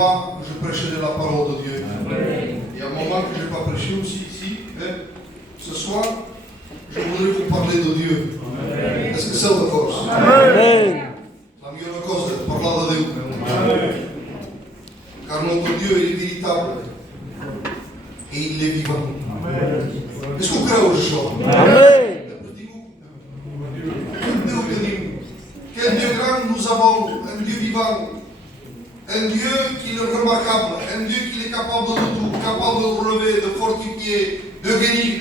pas, je prêcherai la parole de Dieu. Il y a un moment que je n'ai pas prêché aussi ici. Ce soir, je voudrais vous parler de Dieu. Est-ce que c'est la cause? La migliore cosa è parlare di Dio. Car notre Dieu est véritable et il est vivant. Est-ce qu'on crée au jour? Quel Dieu grand nous avons, un Dieu vivant, un Dieu qui est remarquable, un Dieu qui est capable de tout, capable de relever, de fortifier, de guérir,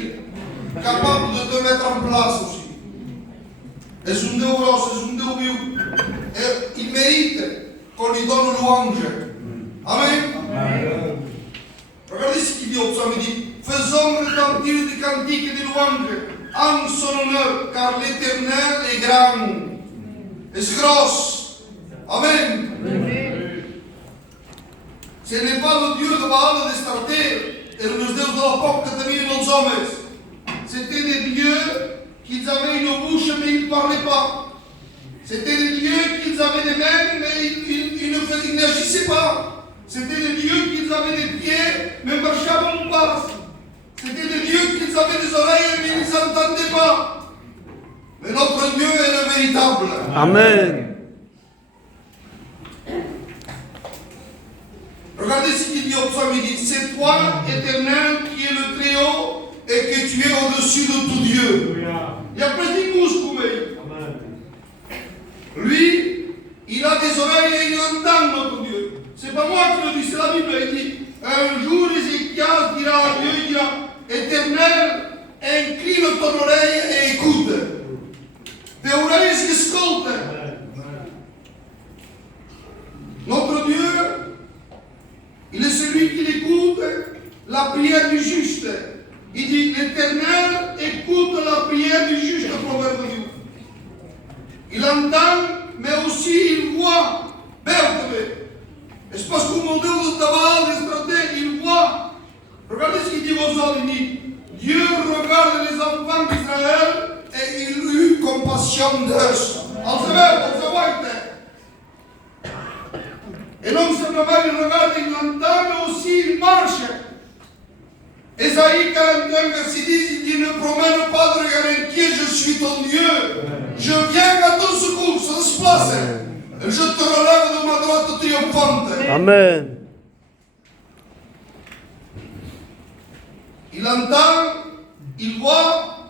capable de te mettre en place aussi. Es un Dieu gros, es un Dieu vieux, et il mérite qu'on lui donne louange. Amen. Regardez ce qu'il dit au psaume, il dit, faisons retentir des cantiques et des louanges en son honneur, car l'Éternel est grand. Es gros. Amen. Ce n'est pas le Dieu de Baal de Starter, et le Dieu de l'époque que domine nos hommes. C'était des dieux qui avaient une bouche mais ils ne parlaient pas. C'était des dieux qui avaient des mains mais ils n'agissaient pas. C'était des dieux qui avaient des pieds mais ne marchaient pas. C'était des dieux qui avaient des oreilles mais ils n'entendaient pas. Mais notre Dieu est le véritable. Amen. Regardez ce qu'il dit au psaume, il dit, c'est toi, Éternel, qui es le Très-Haut et que tu es au-dessus de tout Dieu. Il y a petit pouce pour lui, il a des oreilles et il entend notre Dieu. C'est pas moi qui le dis, c'est la Bible. Il dit, un jour Ézéchias dira à Dieu, il dira, Éternel, incline ton oreille et écoute. Tes oreilles s'escoltent. Notre Dieu, il est celui qui écoute la prière du juste. Il dit, l'Éternel écoute la prière du juste, proverbe de Dieu. Il entend, mais aussi il voit. Est-ce parce que mon Dieu de Baal, il voit. Regardez ce qu'il dit aux hommes, il dit, Dieu regarde les enfants d'Israël et il eut compassion d'eux. On se voit. Et non seulement il regarde, il entend, mais aussi il marche. Ésaïe 41, verset 10, il dit, ne promène pas de regard inquiet, je suis ton Dieu. Je viens à ton secours, ça se place. Je te relève de ma droite triomphante. Amen. Il entend, il voit,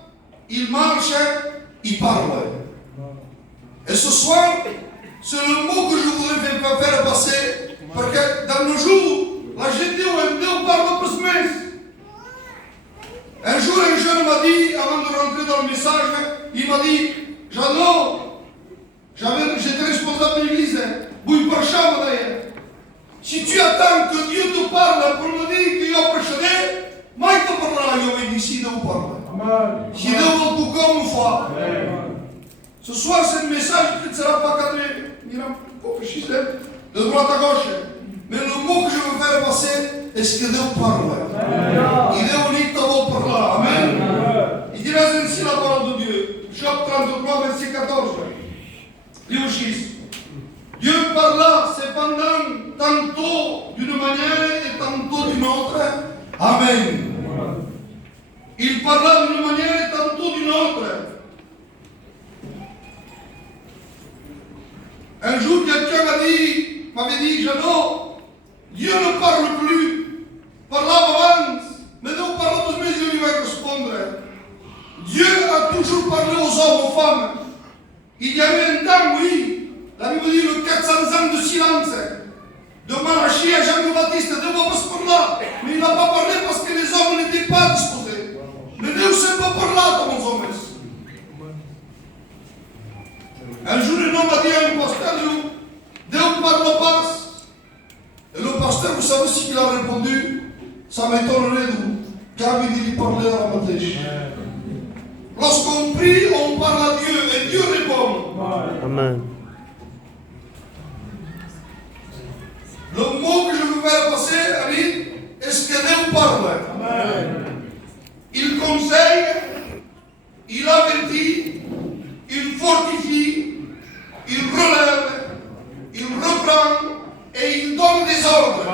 il marche, il parle. Et ce soir, c'est le mot que je voudrais faire passer, parce que dans nos jours, la gente on parle pas plus. Un jour, un jeune m'a dit, avant de rentrer dans le message, il m'a dit, Jeannot, j'étais responsable de l'église, vous prêchez d'ailleurs. Si tu attends que Dieu te parle pour me dire que je prêcherai, moi je te parlerai, je vais ici de vous parler. Si Dieu veut tout comme une fois. Ce soir, c'est un message qui ne sera pas cadré, de droite à gauche. Mais le mot que je veux faire passer est ce que Dieu parle. Il est unique de vous parler. Amen. Il dit ainsi la parole de Dieu. Job 33, verset 14. Léochis. Dieu parla cependant tantôt d'une manière et tantôt d'une autre. Amen. Il parla d'une manière et tantôt d'une autre. Un jour, quelqu'un m'avait dit, Jeannot, Dieu ne parle plus. Parlava avant, mais non parle tous mes yeux, il va répondre. Dieu a toujours parlé aux hommes, aux femmes. Il y avait un temps, oui, la Bible dit le 400 ans de silence. De Malachie à Jean-Baptiste, Dieu va pas se parler. Mais il n'a pas parlé parce que les hommes n'étaient pas disposés. Mais Dieu ne sait pas parler comme les hommes. Un jour, un homme a dit à un pasteur, Dieu parle pas. Et le pasteur, vous savez ce qu'il a répondu? Ça m'étonnerait de vous. Car il parlait à la tête. Lorsqu'on prie, on parle à Dieu et Dieu répond. Amen. Le mot que je veux faire passer, Amen, est-ce que Dieu parle? Amen. Il conseille, il avertit, il fortifie, il relève, il reprend et il donne des ordres.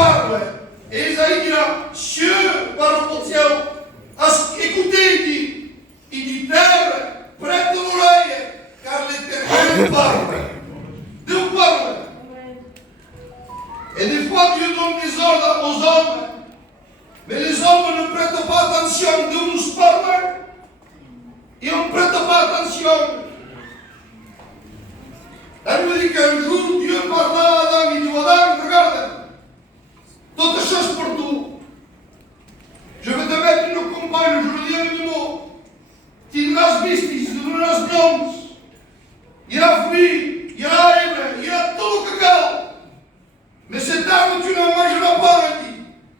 parle. Et Isaïe dira, cieux parle au ciel. Écoutez, il dit, terre, prête l'oreille, car l'Éternel parle. Dieu parle. Et des fois, Dieu donne des ordres aux hommes. Mais les hommes ne prêtent pas attention. Dieu nous parle. Et on ne prête pas attention. Elle me dit qu'un jour, Dieu parla à Adam. Il dit, Adam, regarde. Toutes choses pour tout. Je vais te mettre une compagne, je le dis avec le mot. Tu nas vistis, tu nas noms. Il y a fruits, il y a hébreu, il y a tout le cacao. Mais cet arbre, tu n'en mangeras pas, il dit.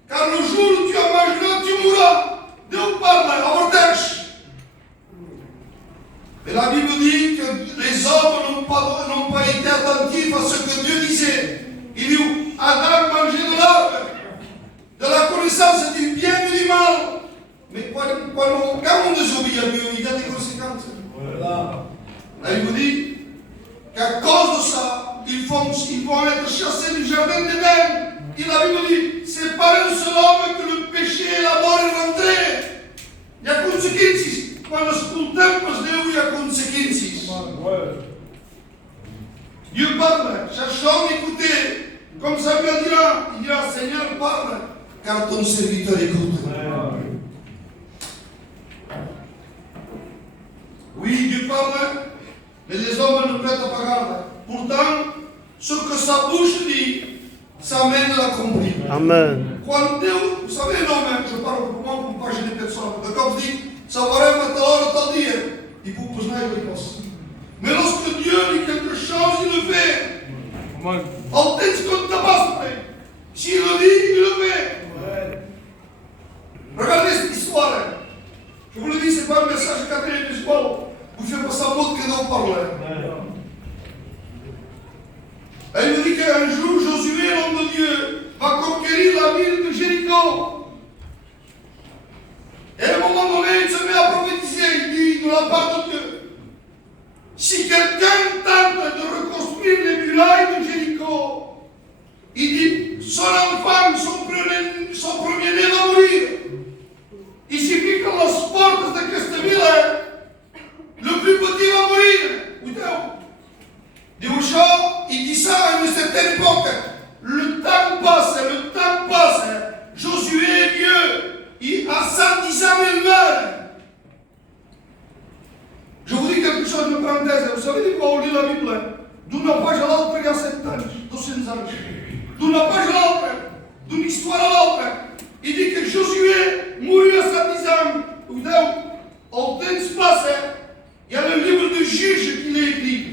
Car le jour où tu en mangeras, tu mourras. Dieu parle, avortage. Mais la Bible dit que les hommes n'ont pas été attentifs à ce que Dieu disait. Il dit, Adam mangeait de l'arbre, de la connaissance du bien et du mal. Mais quand on désobéit à Dieu, il y a des conséquences. Voilà. La Bible dit qu'à cause de ça, ils vont être chassés du jardin d'Éden. Et la Bible dit, c'est par un seul homme que le péché et la mort est rentré. Il y a conséquences. Quand le ascoltamos Deus, il y a conséquences. Dieu parle, cherchons d'écouter. Comme Samuel dira, il dira, Seigneur parle, car ton serviteur écoute. Oui, Dieu parle, mais les hommes ne prêtent pas garde. Pourtant, ce que sa bouche dit, ça mène à l'accomplir. Amen. Quand Dieu, vous savez, non, même, je parle pour moi, pour pas gêner personne. Quand vous dites, savaremos a tal hora, tal dia, e vous pouvez pas y penser. Mais lorsque Dieu dit quelque chose, il le fait. Authentique de base. S'il le dit, il le fait. Regardez cette histoire. Je vous le dis, ce n'est pas un message quatrième épisode. Vous faites pas semblant que non parle. Elle me dit qu'un jour, Josué, l'homme de Dieu, va conquérir la ville de Jéricho. Et à un moment donné, il se met à prophétiser. Il dit de la part de Dieu, si quelqu'un tente de reconstruire les murailles de Jéricho, il dit, son enfant, son premier-né va mourir. Il suffit que las portas de cette ville, le plus petit va mourir. Dieu, il dit ça à une certaine époque. Le temps passe. Josué est vieux. À 110 ans, il meurt. Je vous dis quelque chose de parenthèse. Vous savez de quoi on lit la Bible? D'une page à l'autre, il y a 7 ans, 200 ans. D'une page à l'autre, d'une histoire à l'autre. Il dit que Josué mourut à 110 ans. Donc, au temps se passe, il y a le livre de Juges qui est écrit.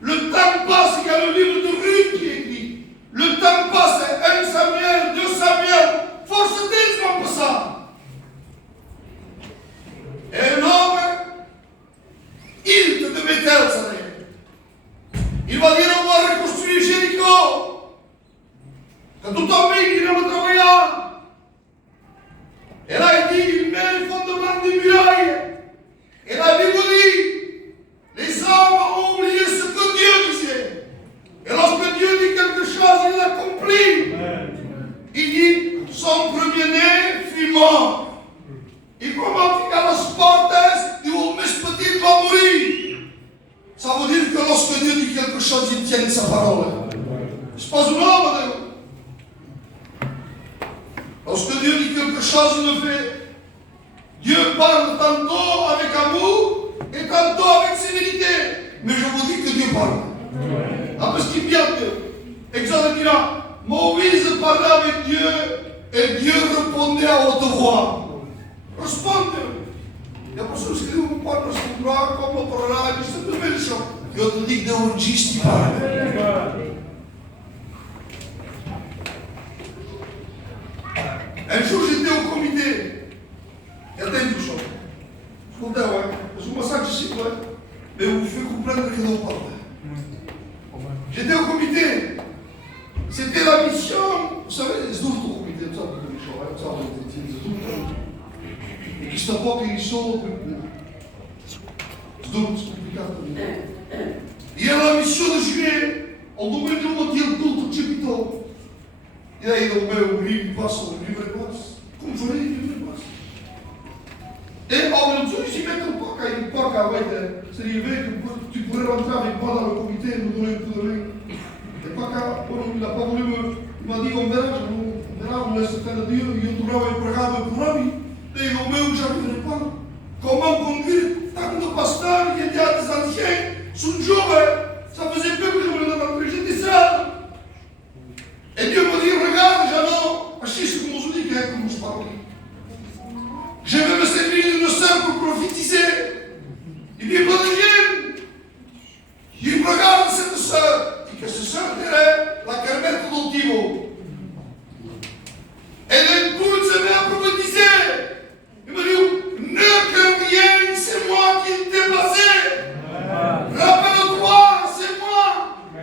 Le temps passe, il y a le livre de Ruth qui est écrit. Le temps passe, 1 Samuel, 2 Samuel. Force d'être comme ça. Et un homme, il te devait être, ça il va dire, on va reconstruire Jéricho. Quand tout en pays, il va travailler. Et là, il dit, il met le fondement des murailles. Et la Bible dit, les hommes ont oublié ce que Dieu disait. Et lorsque Dieu dit quelque chose, il l'accomplit. Il dit, son premier-né fut mort. Et comment ficar as portas e o mais petit va mourir. Ça veut dire que lorsque Dieu dit quelque chose, il tient sa parole. C'est pas un homme. Lorsque Dieu dit quelque chose, il le fait. Dieu parle tantôt avec amour et tantôt avec sévérité. Mais je vous dis que Dieu parle. Après ce qui vient de Dieu. Exode dira, Moïse parlait avec Dieu et Dieu répondait à haute voix. Responde. E a pessoa escreveu um quadro escultural como o programa de subvenção. Eu te digo de onde existe para. Un jour j'étais au comité. Il y a des choses. Escutez, je me sens disciple, mais vous faites comprendre que non parle. J'étais au comité. C'était la mission. Vous savez, c'est d'autres comités, ça, e sta poco in solo per complicato. E era la missione de juillet, en 2021 il culto de Jupiter. E daí o meu livro passa, o livro passa. Como foi o livro passa? E ao menos hoje, se mete um pouco aí, um pouco à noite, seria ver que tu pourrais rentrer avec moi dans le comité, nous donner un coup de main. Et pas qu'à, il n'a pas voulu il m'a dit, on verra, on laisse faire Dieu, il trouvera un programme pour lui. Et au meu, j'arriverai pas. Comment conduire tant de pasteurs, il y a des anciens, sont jeunes, ça faisait peu que je me demandais, j'étais seul. Et Dieu me dit, regarde, Jeannot, assiste comme on dit, comme je parle. Je vais me servir d'une sœur pour prophétiser. Il dit, Brother il me regarde cette sœur, et que cette sœur dirait la Carmette d'Oltivo. Elle écoute, se met à prophétiser. Il me dit, ne crains rien, c'est moi qui t'ai passé. Rappelle-toi, c'est moi.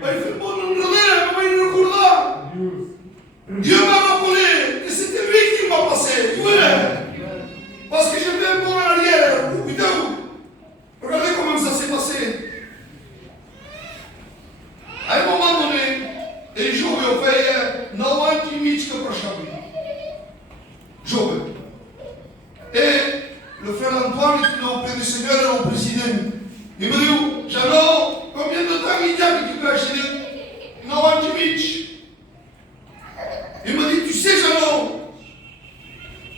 Il fait bon nous redire, mais il nous recorda. Dieu m'a rappelé que c'était lui qui m'a passé. Oui. Parce que je vais un bon en arrière. Putain, regardez comment ça s'est passé. À un moment donné, et Job a fait 90 minutes que prochain. Job. Et le frère Antoine qui est auprès du Seigneur et au président. Il me dit, Jeannot, combien de temps il y a que tu peux acheter 90 minutes? Il me dit, tu sais, Jeannot,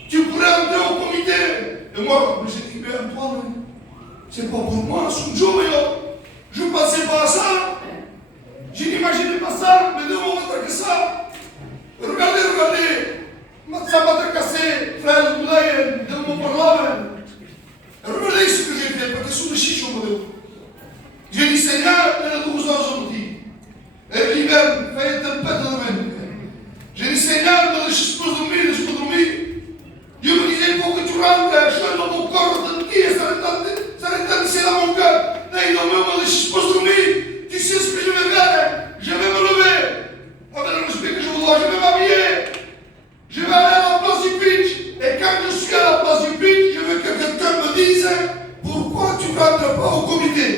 tu pourrais entrer au comité. Et moi, j'ai dit, mais Antoine, c'est pas pour moi, c'est un job. Je ne pensais pas à ça. Je n'imaginais pas ça, mais de moi, on va que ça. Regardez, ça m'a tracassé, frère Boulaye, de mon parlement. Regardez ce que j'ai fait, parce que sous le chichon, j'ai dit, Seigneur, il y a 12 ans aujourd'hui. Et l'hiver, il fait un peu de domaine. J'ai dit, Seigneur, je peux dormir. Dieu me disait, il faut que tu rentres, je dans mon corps, ça retentissait dans mon cœur. Et il m'a dit, je peux dormir. Tu sais ce que je vais faire? Je vais me lever. Avec le respect que je vous dois, je vais m'habiller. Je vais aller à la place du pitch. Et quand je suis à la place du pitch, je veux que quelqu'un me dise pourquoi tu ne rentres pas au comité.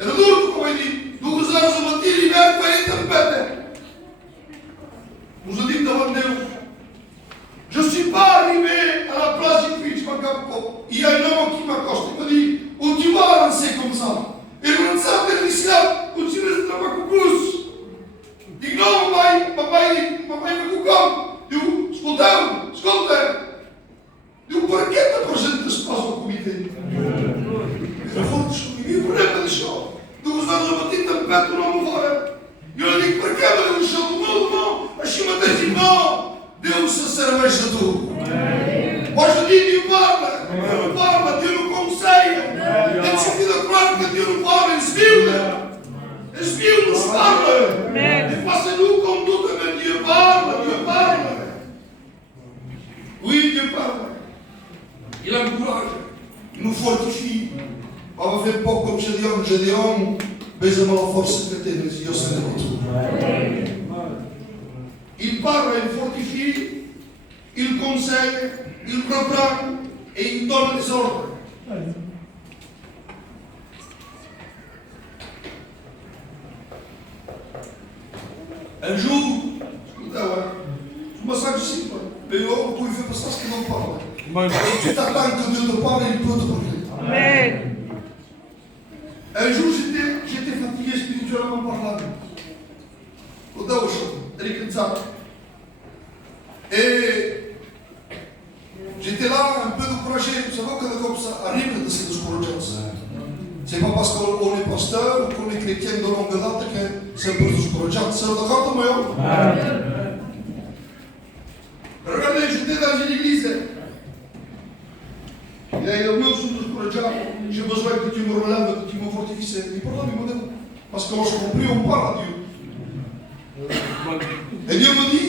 Et le jour, comme il dit, 12 heures ce matin, l'hiver, il fallait tempête. Nous a dit devant Dieu. Je ne suis pas arrivé à la place du pitch, il y a un homme qui m'accoste. Il me dit, où tu vas lancer comme ça? E non sapete iniziare con il trabacucus. Dico no, papai mi cucam. Dico, ascolta. Dico, perché ti presenti sposo al comité? E forse, io vorrei di ciò. Dico, sono mattina in petto non lo fare. Io gli dico, perché me lo dicevo? No, a ci mi dici no. Deus se serve tu. Hoje Deus parla, Deus não consegue. Tem sentido claro que Deus não fala, eles viu, nos parla. E faça-nous comme tout, mais Dieu parle. Oui, Dieu parle. Il encourage, il nous fortifie. On va faire pas comme Gédéon, besoin de la force que tu as, Dieu se lève. Il parle, il fortifie, il conseille, il reprend et il donne des ordres. Un jour, je me sens ici, mais on peut faire ça ce qu'il en parle. Tu t'attends que Dieu te parle et il peut te parler. Amen. Un jour, j'étais fatigué spirituellement parlant. Et j'étais là un peu découragé. Vous savez que comme ça arrive de ces découragements. C'est pas parce qu'on est pasteur ou qu'on est chrétien de longue date que c'est un peu décourageant. C'est d'accord, moi? Regardez, j'étais dans une église. Il y a eu un sous décourageant. J'ai besoin que tu me relèves, que tu me fortifies. Et pourquoi il me dit? Parce que lorsqu'on prie, on parle à Dieu. Et Dieu me dit,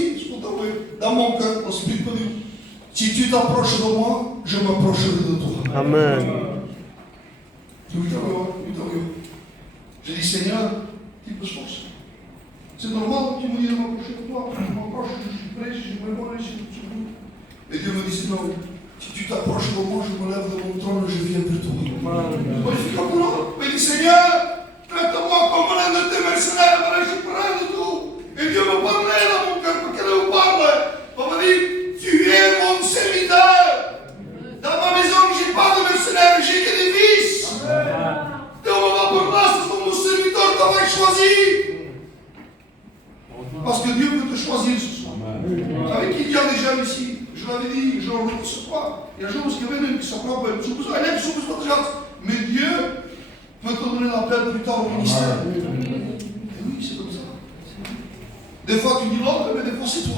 dans mon cœur, l'Esprit me dit, si tu t'approches de moi, je m'approcherai de toi. Amen. J'ai dit, Seigneur, tu peux forcer. C'est normal que tu me dises de m'approcher de toi. Je m'approche, je suis prêt, je me mets sur vous. Et Dieu me dit, Seigneur, si tu t'approches de moi, je me lève de mon trône et je viens vers toi. Moi, je suis comme là. Il dit, Seigneur, traite-moi comme l'un de tes mercenaires, je suis près de tout. Et Dieu me parlait dans mon cœur, parce qu'elle est veut te choisir ce soir. Vous savez qu'il y a des jeunes ici, je l'avais dit, je le redis ce soir. Il y a des gens qui viennent qui sont propres, qui sont besoin de gens. Mais Dieu peut te donner l'appel plus tard au ministère. Et oui, c'est comme ça. Des fois tu dis l'autre, mais des fois c'est toi.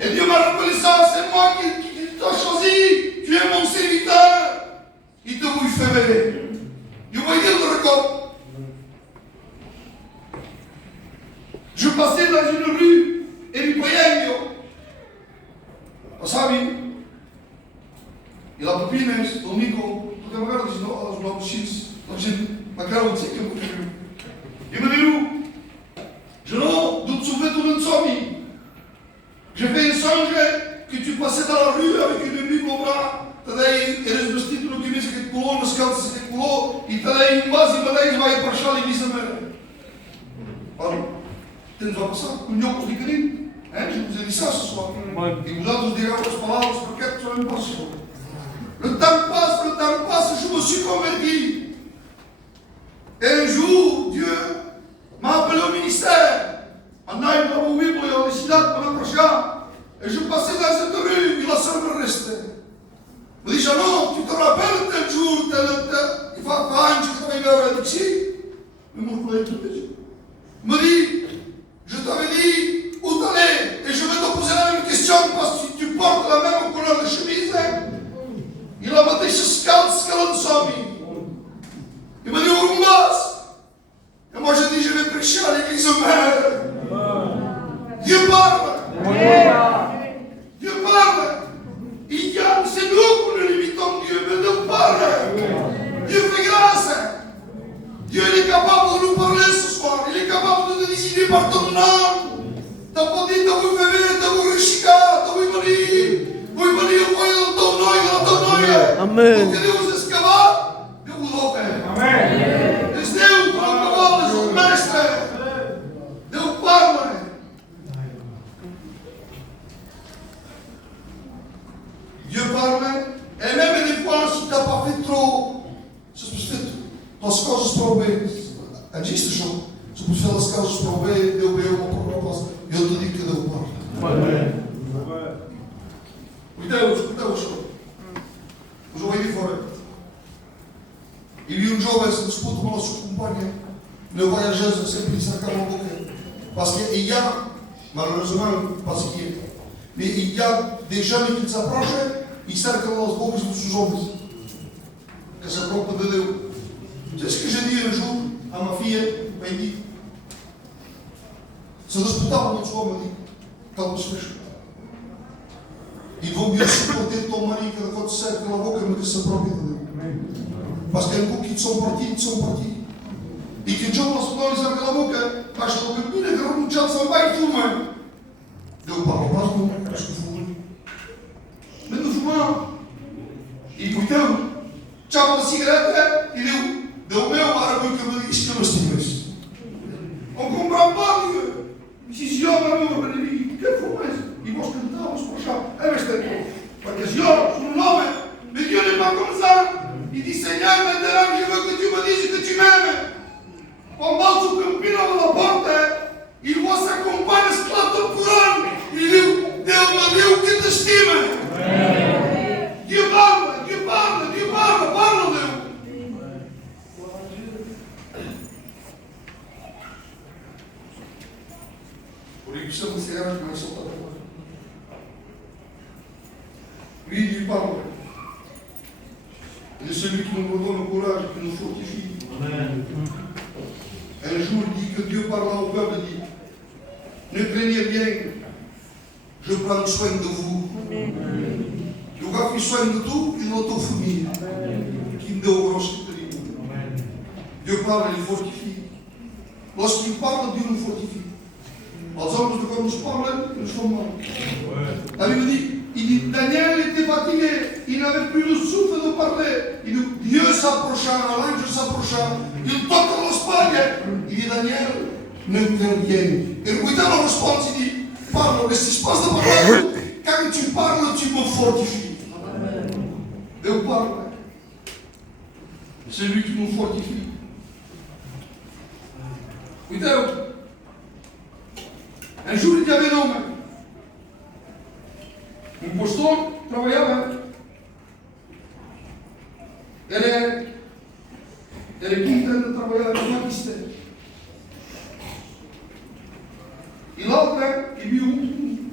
Et Dieu m'a rappelé ça, c'est moi qui t'ai choisi. Tu es mon serviteur. Il te vous fait. You voyez le record. Je passais dans une rue et il voyait Sabe? E lá para Pinas, domingo, tu magari dici no, aos novos X, ma credo che io potevo. E me diru, je non, d'où tu fais tout le somme. J'ai fait un songe que tu passais dans la rue avec une Bible au bras, tadei eres vestido no camisa que colou, nas calças que colou, e tadei base e badei vai para a igreja mesmo. Olha, tens a passar, com nhocos de carinho. Je vous ai dit ça ce soir. Et vous autres, vous direz vos paroles, peut-être que tu n'as pas sûr. Le temps passe, je me suis converti. Et un jour, Dieu m'a appelé au ministère. En aille dans mon Bible, et en décidé de m'approcher. Et je passais dans cette rue, et la sœur me restait. Me dit, Jeannot, tu te rappelles tel jour, il va faire un jour que tu avais à la Dixie. Mais mon collègue me dit, je t'avais dit, où t'allais? Et je vais te poser la même question parce que tu portes la même couleur de chemise. Il a battu ce scalon de Sami. Il m'a dit Urumbas. Et moi je dis je vais prêcher à l'église mère. Dieu parle. Dieu parle. C'est nous qui nous limitons Dieu, mais Dieu parle. Dieu fait grâce. Dieu il est capable de nous parler ce soir. Il est capable de nous décider par ton nom. T'as pas dit, t'as voulu faire, t'as voulu chica, t'as voulu venir au foyer de ton nom et de ton nom. Amen. Porque Deus escavar, Deus mudou. Amen. Deus deu para o cavalo, Deus o mestre. Deus parla. Dieu parle, et même des fois, si t'as pas fait trop, c'est parce que as coisas para o bem. Existe isso. Se você faz as coisas para o bem, Deus veio uma proposta. Eu te digo que Deus parla. Amém. Cuidado, senhor. O jovem de fora. Il y a un jovem se disputa com nosso companheiro. Le voyageur sempre disse à la boca. Parce qu'il y a, malheureusement, parce qu'il y a, mais il y a des jeunes qui s'approchent, ils cercam as bocas dos homens. Que se apropam de Deus. C'est ce que j'ai dit un jour à ma fille, elle dit. Se disputavam entre homens ali, calma-se fecha. E vão mieux supporter ton mari que quand tu cercles la boca, mais que se aproprie de Deus. Parce qu'un coup qui sont partis. E que João Nacional cerca la boca, mas que o menino que renunciou são bem fumando. Deus parla, mas que fumando. Mas no fumando. E então, tchau a cigarette e deu meu árabe que me disse que eu não estive. On comprend pas, Dieu. Si Dieu m'a dit, que fumais? E nós cantamos para o chão. É bastante. Porque Dieu, son nome, mais Dieu n'est pas comme ça. Il dit, Seigneur, maintenant je veux que tu me dises que tu m'aimes. Pendant que campino la porta, il voit sa compagne esclata por ano. E Deus me deu que te estima. Dieu parle, parle Deus. Por isso chama-se Era que mais solta agora. Lui, il parle. Il est celui qui nous redonne le courage, qui nous fortifie. Amen. Un jour, il dit que Dieu parle au peuple, il dit, ne craignez rien, je prends soin de vous. Je vais prendre soin de tout et de notre famille. Qui me donne Dieu parle, il fortifie. Lorsqu'il parle, Dieu nous fortifie. Als hommes de quand nous parlons, nous sommes morts. La Bible dit, il dit, Daniel était fatigué, il n'avait plus le souffle de parler. Il dit, Dieu s'approcha, l'ange s'approcha, il toque l'Espagne. Il dit, Daniel, ne crains rien. Et le Guitar répond, il dit, parle, mais si je passe de parole, quand tu parles, tu me fortifies. Dieu parle. C'est lui qui nous fortifie. Guitar. Um júri de haver nome. Um pastor trabalhava. Era quinta a trabalhar na Batista. E lá e viu um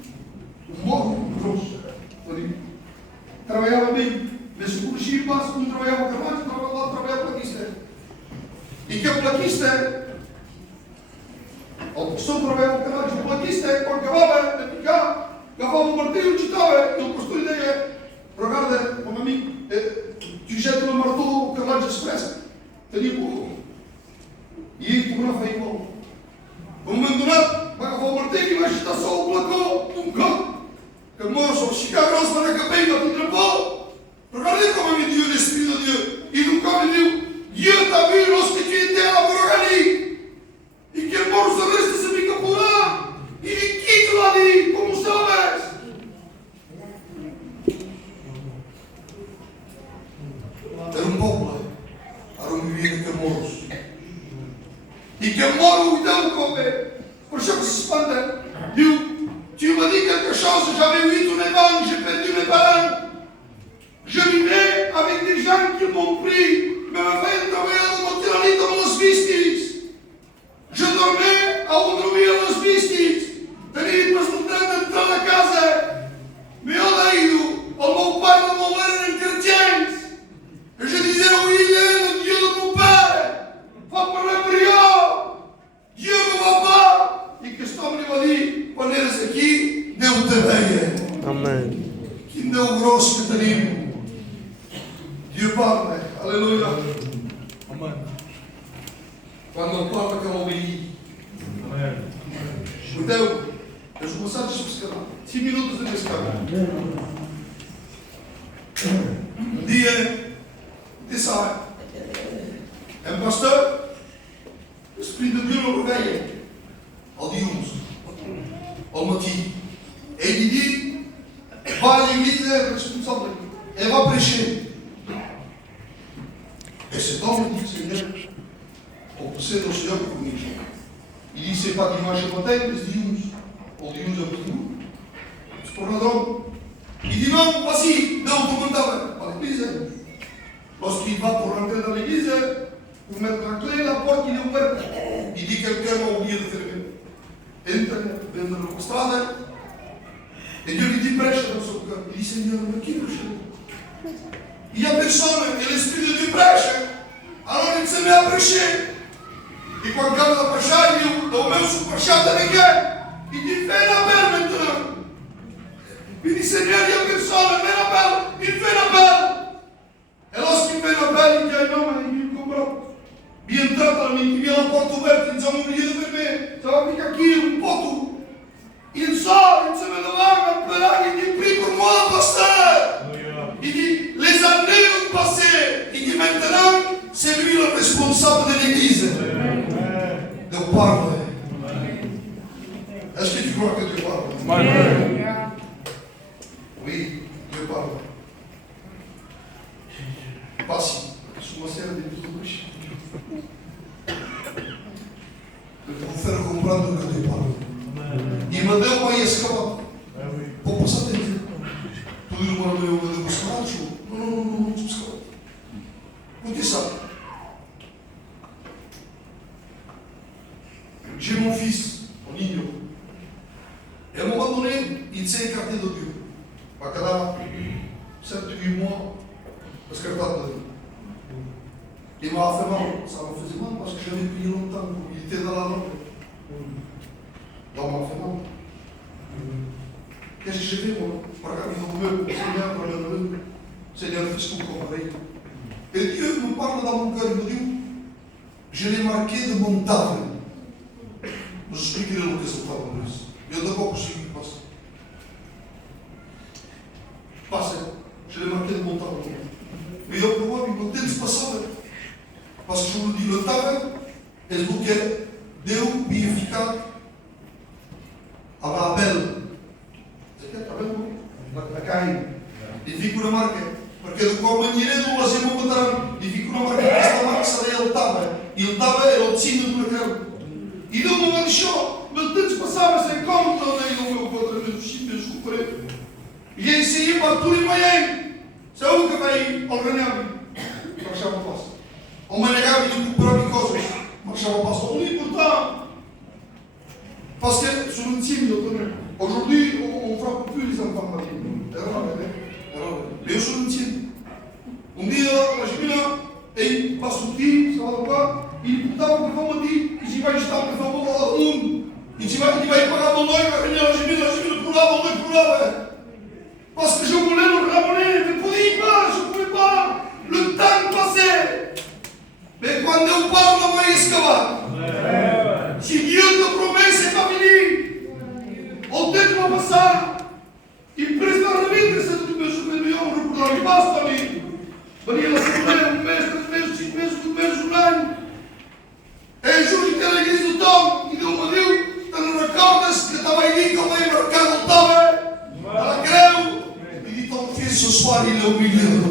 morro grosso. Trabalhava bem. Mas o corrigir passo como trabalhava o carvalho, trabalhava plaquista. E que a plaquista, a pessoa trabalhava o carvalho, o plaquista, quando acabava de picar, levava um martelo e digitava. E o pastor ideia, regarda, como a mim, tu jeito no martelo o carvalho expressa. Tenho burro. E aí fotografava igual. No momento dado, vai levar o martelo e vai agitar só o placão, um campo. Que morre só Chicago, grosso para a cabeça, tu trapou. Regardez comment Dieu, l'Esprit de Dieu, il nous comme Dieu, Dieu t'a vu lorsque tu étais à la Boroganie. Et quel mort se reste ce Mikapura. Il quitte la vie, como sabes. Era povo, era vivia que moros. E que moro o dão come. Por isso que se espanta. Dieu, tu m'as dit quelque chose, j'avais 8 ou 9 ans, j'ai perdu mes parents. Je vivais avec des gens qui m'ont pris, me fait travailler dans mon tyrannie dans los vistis. Je dormais à dormir los vistis. Tenir para escutar dentro da casa. Mais on a ido, au mon père, au mon mère, en chrétiens. Et je disais, oui, il est le Dieu de mon père. Va pour le prière. Dieu ne va pas. E que este homem me disse, quando eres aqui, Deus te veia. Amém. Que deu grosso que tenemos. Dieu parle, alléluia. Amen. Quando ele parla, que ele obéit. Amen. Então, eu vou começar a discutir 5 minutos nesse caminho. Um dia, disse um pastor, o Espírito de Deus não veio ao dia 11, ao matinho. Ele disse, vai à igreja, responsável, ele vai preencher. Et cet homme dit, Seigneur, on possède au Seigneur pour nous. Il dit, c'est pas dimanche matin, mais c'est dimanche. On dit, nous avons tout. C'est pour le drôle. Il dit, non, voici, dans ton montagne, à l'église. Lorsqu'il va pour rentrer dans l'église, pour mettre la clé, la porte, il est ouverte. Il dit, quelqu'un m'a oublié de fermer. Entra, vient dans la strada. Et Dieu lui dit, prêche dans son cœur. Il dit, Seigneur, mais qui prêche? Il y a personne, et l'Esprit de Dieu prêche. Alors il se met à prêcher. Et quand il a prêché, il dit, au même sous prêché avec elle. Il dit, fais l'appel maintenant. Il dit, Seigneur, il n'y a personne, fais l'appel. Il fait l'appel. Et lorsqu'il fait l'appel, il dit, non, mais il comprend. Bien tratta, il vient la porte ouverte, ils ont oublié de fermer. Ça va piquer qui, un poteau. Il sort, il se met devant, en pleurant, il dit, prie pour moi, pasteur. Il dit, les années ont passé. Il dit, maintenant, c'est lui le responsable de l'église. Donc parle. Est-ce que tu crois que Dieu parle? Oui, Dieu parle. Passe. Je commence à dire des bouches. Pour vous faire comprendre que Dieu parle. Il m'a dit, moi, il escapade. Pour passer des temps. Tout le monde me buscar la chose. Non, tu buscar. Écoutez ça. J'ai mon fils, mon igno. Et à un moment donné, il s'est écarté de Dieu. À cada 7-8 mois, parce qu'il pas de Dieu. Il m'a fait mal. Ça m'a fait mal parce que j'avais prié longtemps. Il était dans la langue. Donc, il m'a fait mal. Qu'est-ce que j'ai fait, moi? Par exemple, Seigneur, par le nom, Seigneur, fais-ce qu'on comprenne. Et Dieu me parle dans mon cœur, il me dit, je l'ai marqué de mon table. Je expliquerai le que c'est pas en plus. Il y a d'abord que je suis passé. Passé. Je l'ai marqué de mon table. Mais il y a pour moi, il me dit, c'est pas ça. Parce que je vous dis, le table est ce que Dieu biificat a Abel. La Cain. E fica una marca. Perché come maniera non la siamo potrà. E fica una marca. Questa marca sarà il tave. Il tave è lo zino di una carne. E dopo mi dice, ma tu ci passava sei come J'ai essayé par tous les moyens. C'est où que vai organizzare? Facciamo pas. On m'a négato di comprare cose. Facciamo pas. On est pourtant. Parce que sur une team, aujourd'hui, on ne frappe plus les enfants. Mais sur une team. Un dia la Jimena, ei passa o time, se vai lá, e portava que vão ali, e se vai estar que vão para o mundo, e se vai pagar o noivo, a Jimena pulava, o noivo pulava. Parce que je voulais le ramener, je ne pouvais pas, le temps passait. Mais quand on parle, on va y escavar. Si Dieu te promet, c'est pas fini. O tempo va passar, il presto se tu me superior, non mi basta lì. Venia l'assemblea un mese, 3 meses, 5 meses, 2 meses, un any. E giù in terra di Tom, e Dio mi diu, te ne recordes que estava aí como aí marcado estava, la creu, e di ton fiel ce soir il est au milieu.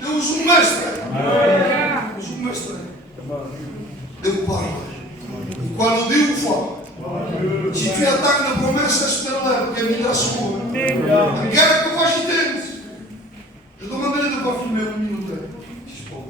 Deus un mestre. Deus un mestre. Deus parla. E quando Dio fa, se tu attends la promessa, spera che mi dà sua. Ancora che facci tempo. Je demanderai de ne pas filmer 1 minute. Si je peux.